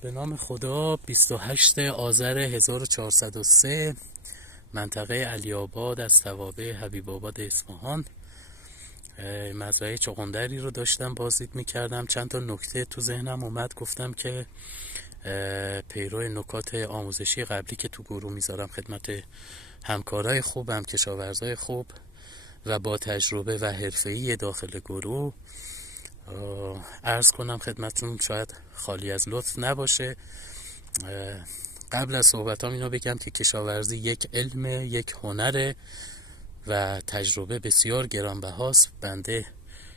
به نام خدا. 28 آذر 1403 منطقه علی‌آباد از توابع حبیب آباد اصفهان مزرعه چغندری رو داشتم بازدید میکردم. چند تا نکته تو ذهنم اومد، گفتم که پیرو نکات آموزشی قبلی که تو گروه میذارم خدمت همکارای خوبم، کشاورزای خوب و با تجربه و حرفه‌ای داخل گروه عرض کنم خدمتتون، شاید خالی از لطف نباشه. قبل از صحبتام اینو بگم که کشاورزی یک علم، یک هنره و تجربه بسیار گرانبهاست. بنده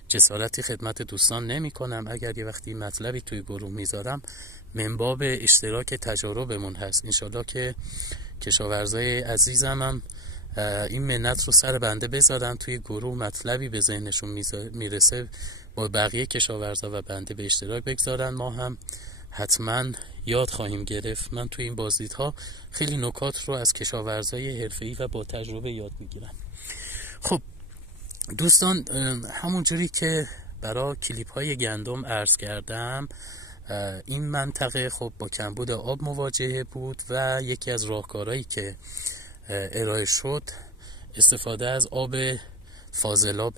جسارتی خدمت دوستان نمی کنم. اگر یه وقتی مطلبی توی گروه میذارم من باب اشتراک تجاربمون هست. انشالله که کشاورزای عزیزم هم این منت رو سر بنده بذارن، توی گروه مطلبی به ذهنشون میرسه با بقیه کشاورزا و بنده به اشتراک بگذارن. ما هم حتما یاد خواهیم گرفت. من توی این بازدیدها خیلی نکات رو از کشاورزای حرفه‌ای و با تجربه یاد میگیرم. خب دوستان، همونجوری که برای کلیپ های گندم عرض کردم، این منطقه خب با کمبود آب مواجه بود و یکی از راهکارهایی که ارائه شد استفاده از آب فاضلاب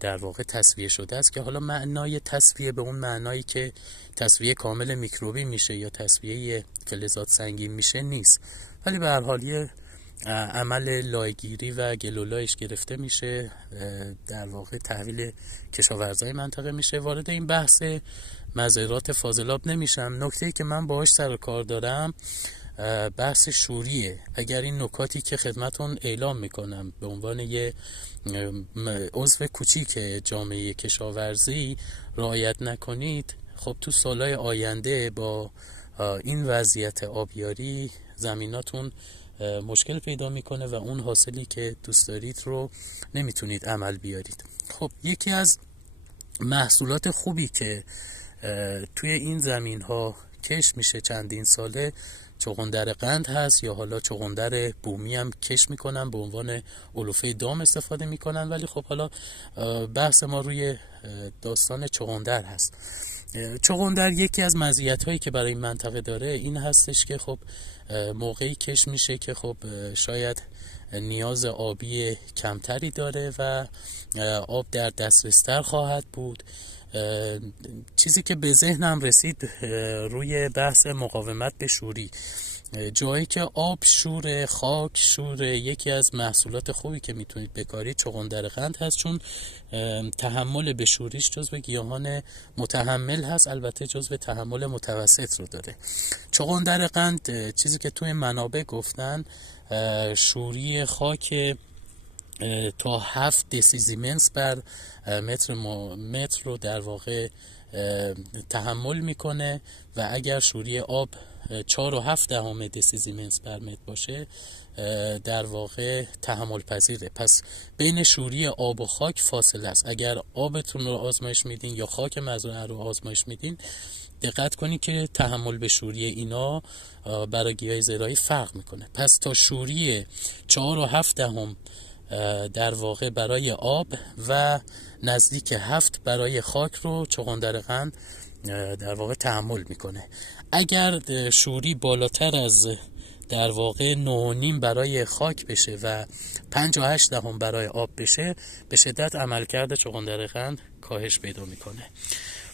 در واقع تصفیه شده است، که حالا معنای تصفیه به اون معنایی که تصفیه کامل میکروبی میشه یا تصفیه فلزات سنگین میشه نیست، ولی به هر حال یه عمل لایگیری و گلولایش گرفته میشه، در واقع تحویل کشاورزای منطقه میشه. وارد این بحث مزرعات فاضلاب نمیشم. نکته‌ای که من باهاش سر و کار دارم بحث شوریه. اگر این نکاتی که خدمتون اعلام میکنم به عنوان یه عضو کوچیک جامعه کشاورزی رعایت نکنید، خب تو سالهای آینده با این وضعیت آبیاری زمیناتون مشکل پیدا میکنه و اون حاصلی که دوست دارید رو نمیتونید عمل بیارید. خب یکی از محصولات خوبی که توی این زمین ها کش میشه چندین ساله چغندر قند هست، یا حالا چغندر بومی هم کش میکنن، به عنوان علوفه دام استفاده میکنن. ولی خب حالا بحث ما روی داستان چغندر هست. چغندر یکی از مزیت‌هایی که برای این منطقه داره این هستش که خب موقعی کش میشه که خب شاید نیاز آبی کمتری داره و آب در دسترستر خواهد بود. چیزی که به ذهنم رسید روی بحث مقاومت به شوری، جایی که آب شور، خاک شور، یکی از محصولات خوبی که میتونید بکارید چغندر قند هست، چون تحمل به شوریش جزو گیاهان متحمل هست، البته جزو تحمل متوسط رو داره. چغندر قند چیزی که توی منابع گفتن شوری خاک تا 7 دسیزیمنس بر متر رو در واقع تحمل میکنه و اگر شوری آب 4.7 دسیزیمنس بر متر باشه در واقع تحمل پذیره. پس بین شوری آب و خاک فاصله است. اگر آبتون رو آزمایش میدین یا خاک مزرعه رو آزمایش میدین، دقت کنید که تحمل به شوری اینا برای گیاه زراعی فرق میکنه. پس تا شوری 4.7 در واقع برای آب و نزدیک 7 برای خاک رو چغندر قند در واقع تحمل میکنه. اگر شوری بالاتر از در واقع 9.5 برای خاک بشه و 5.8 برای آب بشه، به شدت عملکرد چغندر قند کاهش پیدا میکنه.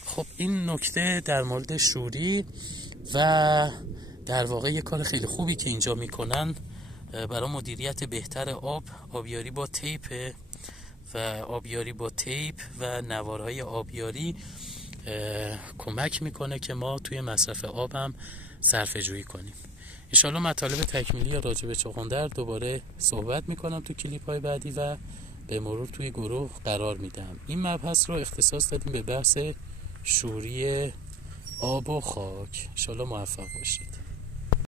خب این نکته در مورد شوری و در واقع یک کار خیلی خوبی که اینجا میکنن برای مدیریت بهتر آب، آبیاری با تیپ و نوارهای آبیاری کمک میکنه که ما توی مصرف آب هم صرفه جویی کنیم. انشالله مطالب تکمیلی راجع به چغندر دوباره صحبت میکنم تو کلیپ های بعدی و به مرور توی گروه قرار میدم. این مبحث رو اختصاص دادیم به بحث شوری آب و خاک. انشالله موفق باشید.